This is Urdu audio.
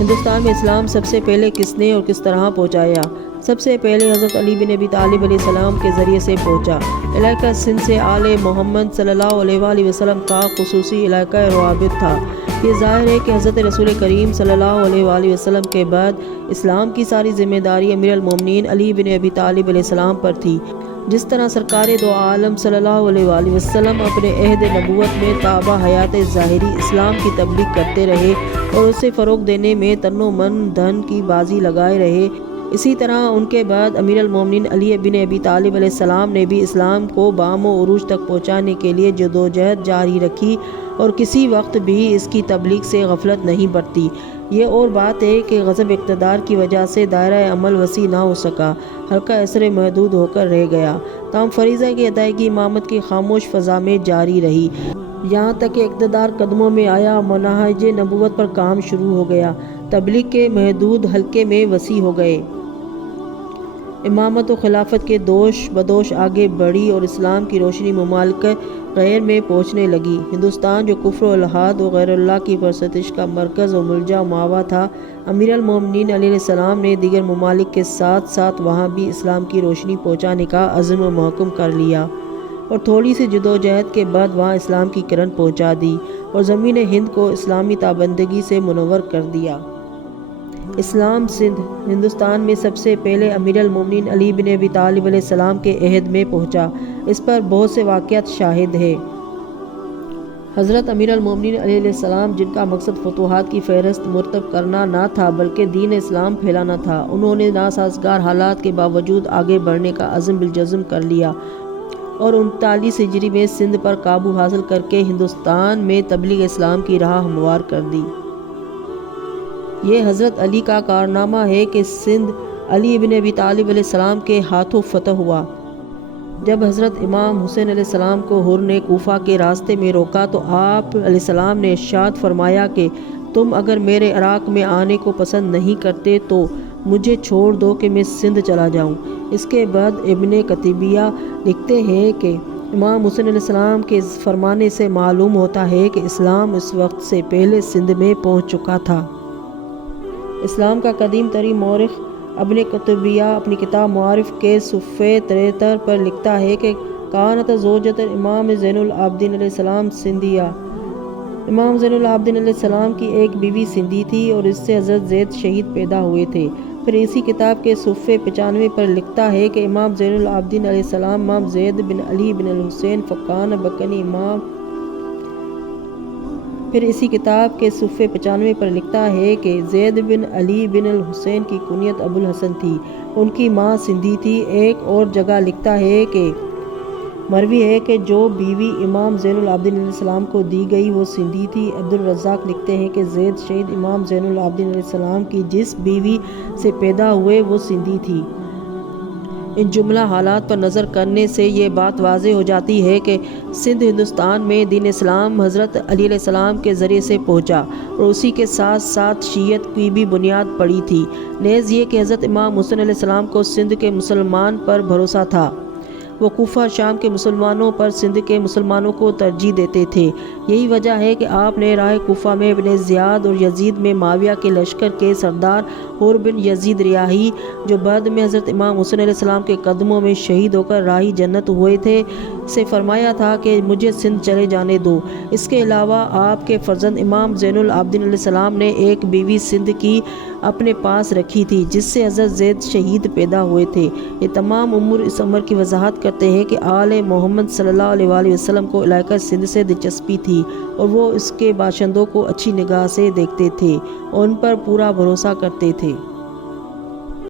ہندوستان میں اسلام سب سے پہلے کس نے اور کس طرح پہنچایا؟ سب سے پہلے حضرت علی بن ابی طالب علیہ السلام کے ذریعے سے پہنچا۔ علاقہ سندھ سے آل محمد صلی اللہ علیہ وآلہ وسلم کا خصوصی علاقہ روابط تھا۔ یہ ظاہر ہے کہ حضرت رسول کریم صلی اللہ علیہ وآلہ وسلم کے بعد اسلام کی ساری ذمہ داری امیر المومنین علی بن ابی طالب علیہ السلام پر تھی۔ جس طرح سرکار دو عالم صلی اللہ علیہ وآلہ وسلم اپنے عہد نبوت میں تابع حیات ظاہری اسلام کی تبلیغ کرتے رہے اور اسے فروغ دینے میں تن و من دھن کی بازی لگائے رہے، اسی طرح ان کے بعد امیر المومنین علی بن ابی طالب علیہ السلام نے بھی اسلام کو بام و عروج تک پہنچانے کے لیے جدوجہد جاری رکھی اور کسی وقت بھی اس کی تبلیغ سے غفلت نہیں برتی۔ یہ اور بات ہے کہ غضب اقتدار کی وجہ سے دائرہ عمل وسیع نہ ہو سکا، حلقہ اثر محدود ہو کر رہ گیا، تاہم فریضہ کی ادائیگی امامت کی خاموش فضا میں جاری رہی، یہاں تک کہ اقتدار قدموں میں آیا، منہاج نبوت پر کام شروع ہو گیا، تبلیغ کے محدود حلقے میں وسیع ہو گئے، امامت و خلافت کے دوش بدوش آگے بڑھی اور اسلام کی روشنی ممالک غیر میں پہنچنے لگی۔ ہندوستان جو کفر و الحاد و غیر اللہ کی پرستش کا مرکز و ملجا مآویٰ تھا، امیر المومنین علیہ السلام نے دیگر ممالک کے ساتھ ساتھ وہاں بھی اسلام کی روشنی پہنچانے کا عزم محکم کر لیا اور تھوڑی سی جدوجہد کے بعد وہاں اسلام کی کرن پہنچا دی اور زمین ہند کو اسلامی تابندگی سے منور کر دیا۔ اسلام سندھ ہندوستان میں سب سے پہلے امیر المومنین علی بن ابی طالب علیہ السلام کے عہد میں پہنچا۔ اس پر بہت سے واقعات شاہد ہیں۔ حضرت امیر المومنین علیہ السلام، جن کا مقصد فتوحات کی فہرست مرتب کرنا نہ تھا بلکہ دین اسلام پھیلانا تھا، انہوں نے ناسازگار حالات کے باوجود آگے بڑھنے کا عزم بالجزم کر لیا اور 39 ہجری میں سندھ پر قابو حاصل کر کے ہندوستان میں تبلیغ اسلام کی راہ ہموار کر دی۔ یہ حضرت علی کا کارنامہ ہے کہ سندھ علی بن ابی طالب علیہ السلام کے ہاتھوں فتح ہوا۔ جب حضرت امام حسین علیہ السلام کو ہر نے کوفہ کے راستے میں روکا تو آپ علیہ السلام نے ارشاد فرمایا کہ تم اگر میرے عراق میں آنے کو پسند نہیں کرتے تو مجھے چھوڑ دو کہ میں سندھ چلا جاؤں۔ اس کے بعد ابن قتیبیہ لکھتے ہیں کہ امام حسین علیہ السلام کے فرمانے سے معلوم ہوتا ہے کہ اسلام اس وقت سے پہلے سندھ میں پہنچ چکا تھا۔ اسلام کا قدیم ترین مورخ ابن قتیبیہ اپنی کتاب معارف کے صفحے 73 پر لکھتا ہے کہ کانت زوجۃ امام زین العابدین علیہ السلام سندھیہ، امام زین العابدین علیہ السلام کی ایک بیوی سندھی تھی اور اس سے حضرت زید شہید پیدا ہوئے تھے۔ پھر اسی کتاب کے صفحے 95 پر لکھتا ہے کہ امام زین العابدین علیہ السلام امام زید بن علی بن الحسین فقان بکنی امام، پھر اسی کتاب کے صفحے 95 پر لکھتا ہے کہ زید بن علی بن الحسین کی کنیت ابو الحسن تھی، ان کی ماں سندھی تھی۔ ایک اور جگہ لکھتا ہے کہ مروی ہے کہ جو بیوی امام زین العابدین علیہ السلام کو دی گئی وہ سندھی تھی۔ عبدالرزاق لکھتے ہیں کہ زید شہید امام زین العابدین علیہ السلام کی جس بیوی سے پیدا ہوئے وہ سندھی تھی۔ ان جملہ حالات پر نظر کرنے سے یہ بات واضح ہو جاتی ہے کہ سندھ ہندوستان میں دین اسلام حضرت علی علیہ السلام کے ذریعے سے پہنچا اور اسی کے ساتھ ساتھ شیعت کی بھی بنیاد پڑی تھی۔ نیز یہ کہ حضرت امام حسین علیہ السلام کو سندھ کے مسلمان پر بھروسہ تھا، وہ کوفہ شام کے مسلمانوں پر سندھ کے مسلمانوں کو ترجیح دیتے تھے۔ یہی وجہ ہے کہ آپ نے راہ کوفہ میں ابن زیاد اور یزید میں معاویہ کے لشکر کے سردار حر بن یزید ریاحی، جو بعد میں حضرت امام حسین علیہ السلام کے قدموں میں شہید ہو کر راہی جنت ہوئے تھے، سے فرمایا تھا کہ مجھے سندھ چلے جانے دو۔ اس کے علاوہ آپ کے فرزند امام زین العابدین علیہ السلام نے ایک بیوی سندھ کی اپنے پاس رکھی تھی جس سے حضرت زید شہید پیدا ہوئے تھے۔ یہ تمام امور اس امر کی وضاحت کرتے ہیں کہ آل محمد صلی اللہ علیہ وآلہ وسلم کو علاقہ سندھ سے دلچسپی تھی اور وہ اس کے باشندوں کو اچھی نگاہ سے دیکھتے تھے اور ان پر پورا بھروسہ کرتے تھے۔